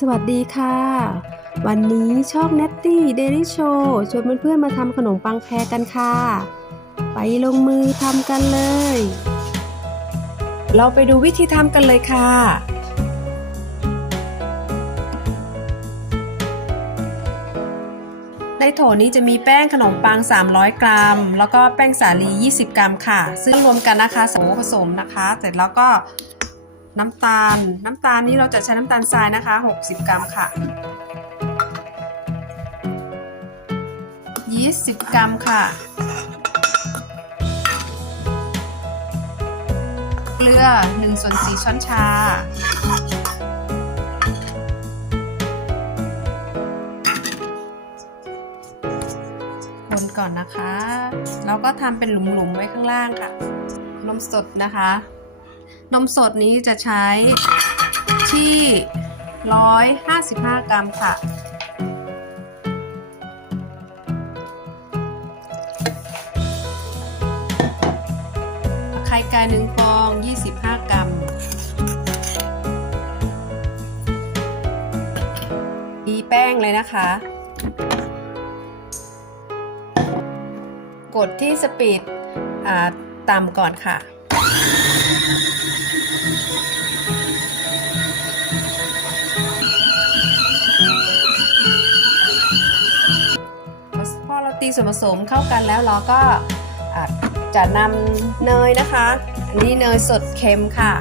สวัสดีค่ะ วันนี้ช่อง Netty Daily Show ชวนเพื่อนๆมาทำขนมปังแพรกันค่ะ ไปลงมือทำกันเลย เราไปดูวิธีทำกันเลยค่ะ ในโถนี้จะมีแป้งขนมปัง 300 กรัม แล้วก็แป้งสาลี 20 กรัมค่ะ ซึ่งรวมกันนะคะสผสมนะคะ เสร็จแล้วก็ น้ำตาล น้ำตาลนี้เราจะใช้น้ำตาลทรายนะคะ 60 กรัมค่ะ ยีสต์10 กรัมค่ะ เกลือ1ส่วน4ช้อนชา คนก่อนนะคะ แล้วก็ทำเป็นหลุมๆไว้ข้างล่างค่ะ นมสดนะคะ นมสดนี้จะใช้ที่ 155 กรัมค่ะ ไข่ไก่หนึ่งฟอง 25 กรัม ดีแป้งเลยนะคะ กดที่สปีดต่ำก่อนค่ะ ส่วนผสมเข้ากันแล้วเราก็จะนำเนยนะคะ อันนี้เนยสดเค็มค่ะ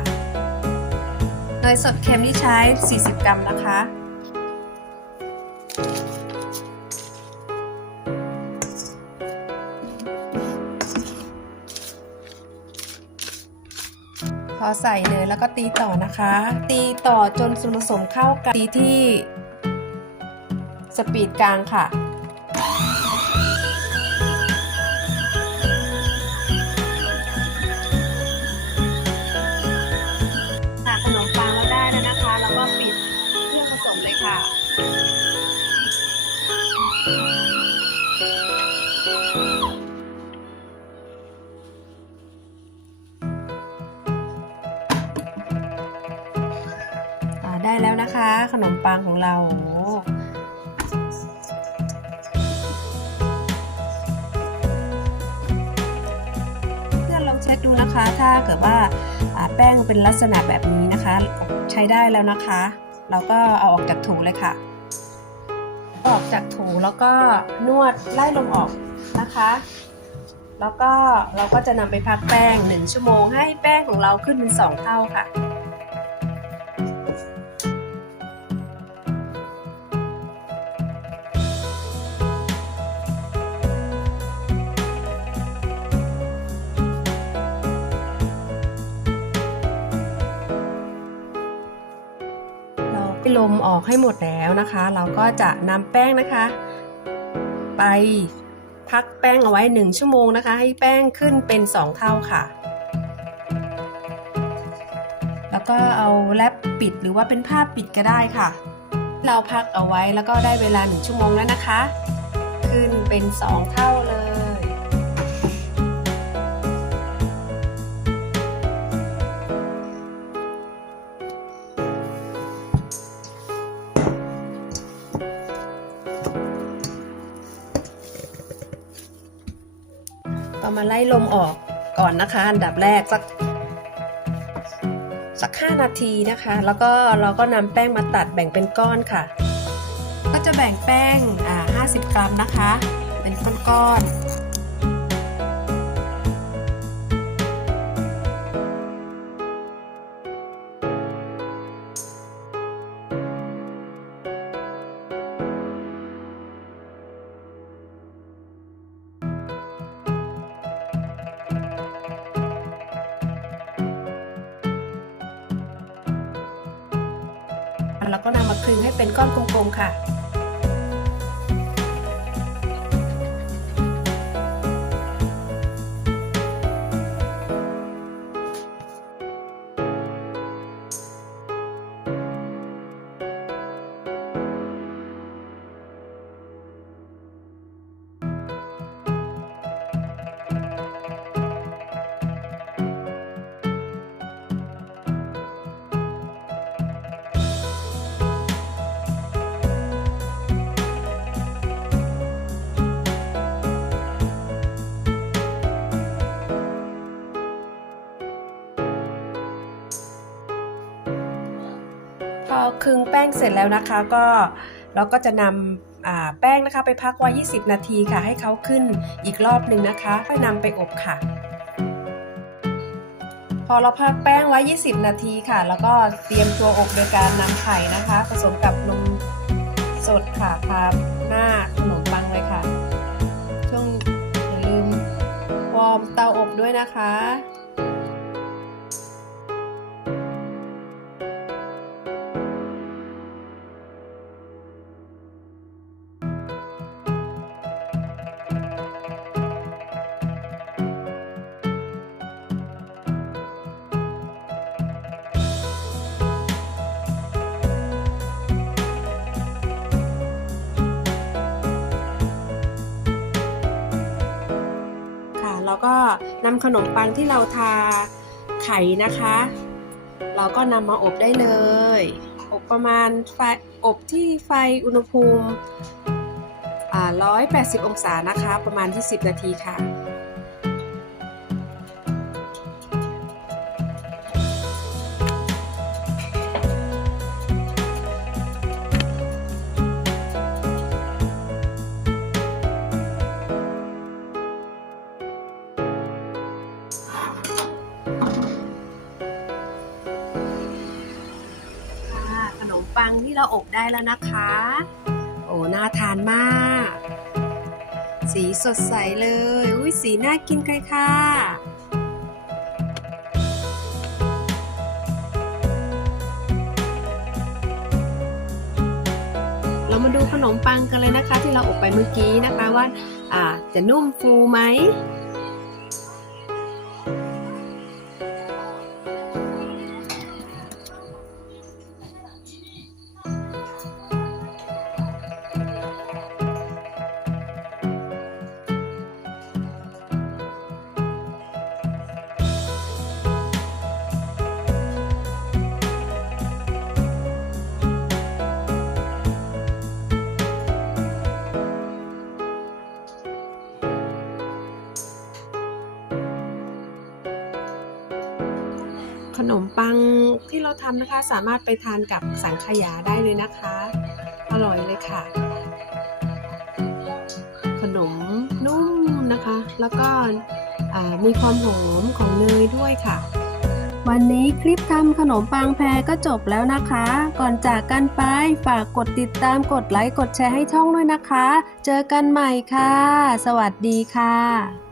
เนยสดเค็มที่ใช้ 40 กรัมนะคะ พอใส่เนยแล้วก็ตีต่อนะคะ ตีต่อจนส่วนผสมเข้ากันตีที่สปีดกลางค่ะ ขนมปังของเราโอ้เพื่อนลองเช็คดูนะคะ ถ้าเกิดว่าแป้งเป็นลักษณะแบบนี้นะคะ ใช้ได้แล้วนะคะ เราก็เอาออกจากถูเลยค่ะ ออกจากถูแล้วก็นวดไล่ลมออกนะคะ แล้วก็เราก็จะนำไปพักแป้ง 1 ชั่วโมงให้แป้งของเราขึ้นเป็น 2 เท่าค่ะ ลมออกให้หมดแล้วนะคะ เราก็จะนำแป้งนะคะ ไปพักแป้งเอาไว้ 1 ชั่วโมงนะคะ ให้แป้งขึ้นเป็น 2 เท่าค่ะ แล้วก็เอาแรปปิดหรือว่าเป็นผ้าปิดก็ได้ค่ะ เราพักเอาไว้แล้วก็ได้เวลา 1 ชั่วโมงแล้วนะคะ ขึ้นเป็น 2 เท่าเลย ก็มาไล่ลมออกก่อนนะคะ อันดับแรกสักสัก5นาทีนะคะ แล้วก็เราก็นำแป้งมาตัดแบ่งเป็นก้อนค่ะ ก็จะแบ่งแป้งอ่า50 กรัมนะคะ เป็นก้อนๆ แล้วก็นำมาคลึงให้เป็นก้อนกลมๆค่ะ อคลึงแป้งเสร็จแล้วนะคะก็เราก็จะนำอ่าแป้งนะคะไปพักไว้ 20 นาทีค่ะ ให้เขาขึ้นอีกรอบหนึ่งนะคะค่อยนำไปอบค่ะ พอเราพักแป้งไว้ 20 นาทีค่ะ แล้วก็เตรียมตัวอบโดยการนำไข่นะคะ ผสมกับนมสดค่ะพาหน้าขนมปังเลยค่ะ ช่วงอย่าลืมวอร์มเตาอบด้วยนะคะ แล้วก็นำขนมปังที่เราทาไข่นะคะ เราก็นำมาอบได้เลย อบประมาณไฟอบที่ไฟอุณหภูมิ180 องศานะคะ ประมาณ 20 นาทีค่ะ งที่เราอบได้แล้วนะคะ โอ้น่าทานมาก สีสดใสเลย อุ้ยสีน่ากินเลยค่ะเรามาดูขนมปังกันเลยนะคะ ที่เราอบไปเมื่อกี้นะคะว่าอ่าจะนุ่มฟูไหม ขนมปังที่เราทำนะคะ สามารถไปทานกับสังขยาได้เลยนะคะ อร่อยเลยค่ะ ขนมนุ่มนะคะ แล้วก็มีความหอมของเนยด้วยค่ะ วันนี้คลิปทำขนมปังแพรก็จบแล้วนะคะ ก่อนจากกันไปฝากกดติดตามกดไลค์กดแชร์ให้ช่องด้วยนะคะ เจอกันใหม่ค่ะ สวัสดีค่ะ